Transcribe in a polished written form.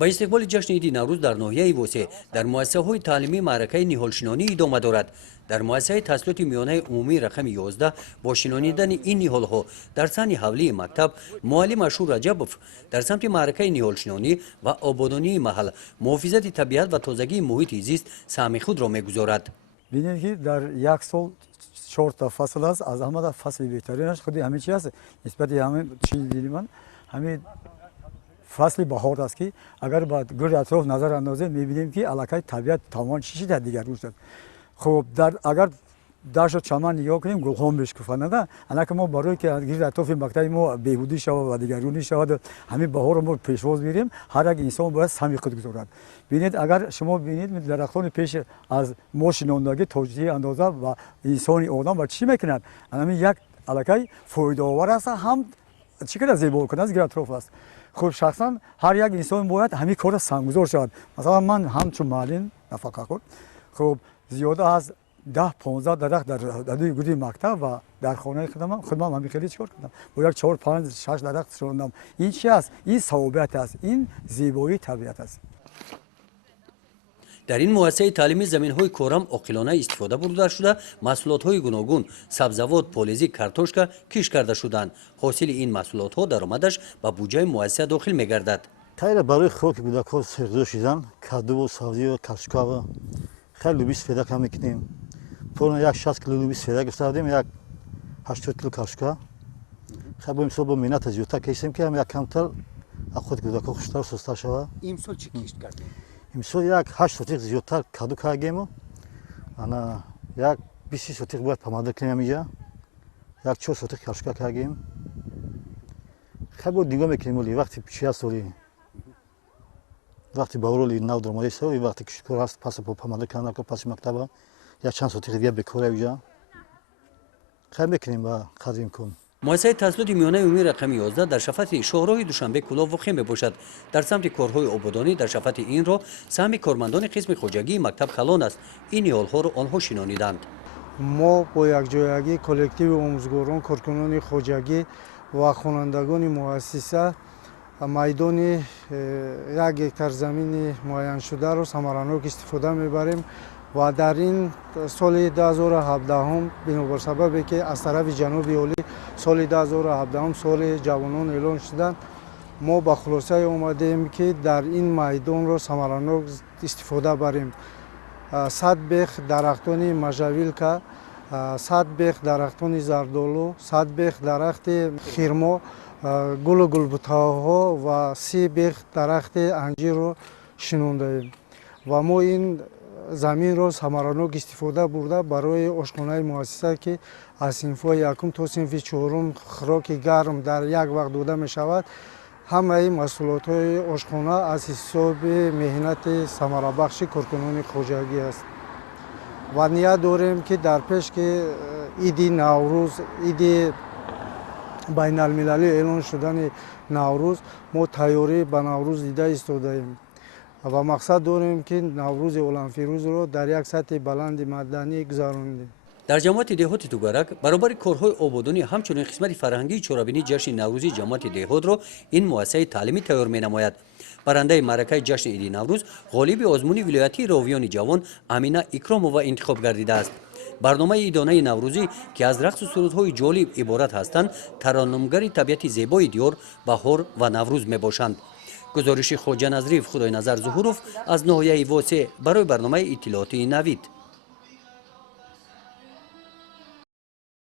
با استقبال جشن عید نوروز در ناحیه وسه در مؤسسه‌های تعلیمی معرکه نهالشنانی ادامه دارد. در مؤسسه تحصیلات میانه عمومی رقم 11 با شنانیدن این نهال‌ها در صحن حولی مکتب معلم اشور رجبوف در سمت معرکه نهالشنانی و آبادانی محل محافظت طبیعت و تازگی محیط زیست سهم خود را می‌گذارد. ببینید که در یک سال 4 تا فصل است، از همه فصل بهترینش خودی همه چی است. نسبت همه چیز دیدیم همه فصل بهار است که اگر با گل اطراف نظر اندازه می‌بینیم که علاقه طبیعت تمام چیزی در دیگر روز است. خب در اگر داشت چمن نگاه کنیم گل‌ها میشکفند نه انا که ما برای که گیر اطراف مقطع ما بهبودی شود و دیگرونی شود همه بهار ما پیشواز میریم هر یک انسان باید سهمی خود گذارد. ببینید اگر شما ببینید درختان پیش از ما شناندگی توجیه اندازه و انسانی آدم و چی میکنند همین یک علاقه فایده آور است هم چقدر زیبا کننده گیر اطراف است. خب شخصا هر یک انسان باید همین کار سرگزار شود. مثلا من همچون معلم نفقه خود خب زیاده از 10-15 درخت در گوشه مکتب و در خانه خودم همین خیلی چیکار کردم با یک 4-5-6 درخت شوندم. این چی است؟ این صوابیت است، این زیبایی طبیعت است. در این مؤسسه تعلیمی زمین‌های کورم عاقلانه استفاده برده شده، محصولات‌های گوناگون، سبزیجات، پالزی، کارتوشکا کش کرده شدند. حاصل این محصولات‌ها درآمدش به بودجه مؤسسه داخل می‌گردد. تایید برای خوراک کودکان سرگزار شدن، کدو و سبزی و کاشکا و خیلی لوبیس پیدا می‌کنیم. پول یک 60 کیلو لوبیس پیدا گرفتیم، یک 80 کیلو کاشکا. خب امسال با منت زیادتر کشیدیم که هم یک کمتر خود کودکان خوشتر سوسته شود. امسال چی کشت کردیم؟ امسال یک 8 سوتیق زیادتر کدو کردیم. انا یک 20 سوتیق باید پاماده کنیم اینجا. یک 4 سوتیق کاشکا کردیم. خب دیگه می‌کنیم ولی وقتی پیش سالی وقتی باوری نو درآمده است و وقتی که شکر است پس پاماده کردن که پس مکتب یا چند سوتیق دیگه بکوره اینجا. خب می‌کنیم با قدر امکان. مؤسسه تحصیلات میانه عمومی رقم 11 در شفت شهرهای دوشنبه کلاه واقع میباشد. در سمت کارهای آبادانی در شفت این را سهم کارمندان قسم خوجگی مکتب کلان است. این نهال‌ها را آنها شنانیدند. ما با یکجایگی کلکتیو آموزگاران، کارکنان خوجگی و خوانندگان مؤسسه میدان 1 هکتار زمین معین شده را ثمراناک استفاده میبریم و در این سال 2017 بنابر سببی که از طرف جناب عالی سال 2017 سال جوانان اعلان شدند ما با خلاصه آمدیم که در این میدان را ثمراناک استفاده بریم. 100 بیخ درختان مژاویلکا، 100 بیخ درختان زردالو، 100 بیخ درخت خرما، گل و گلبوته‌ها و 30 بیخ درخت انجیر را شنانده‌ایم و ما این زمین را ثمراناک استفاده برده برای آشخانه مؤسسه که از صنف یکم تا صنف 4 خوراک گرم در یک وقت داده می شود. همه محصولات های آشخانه از حساب مهنت ثمره بخش کارکنان خوجگی است و نیت داریم که در پیش که عید نوروز، عید بین المللی اعلان شدن نوروز ما تیاری به نوروز دیده ایستاده ایم و مقصد داریم که نوروز عالم فیروز را در یک سطح بلند مدنی گذرانیم. در جماعت دهات توگرک برابر کارهای آبادانی همچنین قسمت فرهنگی چرابینی جشن نوروزی جماعت دهات را این مؤسسه تعلیمی تیار می‌نماید. برنده معرکه جشن عید نوروز غالب آزمون ولایتی راویان جوان امینه اکرامووا انتخاب گردیده است. برنامه ایدانه نوروزی که از رقص و سرودهای جالب عبارت هستند ترانه‌گری طبیعت زیبای دیار بهار و نوروز میباشند. گزارش خواجه نظریف خدای نظر ظهوروف از ناحیه واسه برای برنامه اطلاعاتی نوید.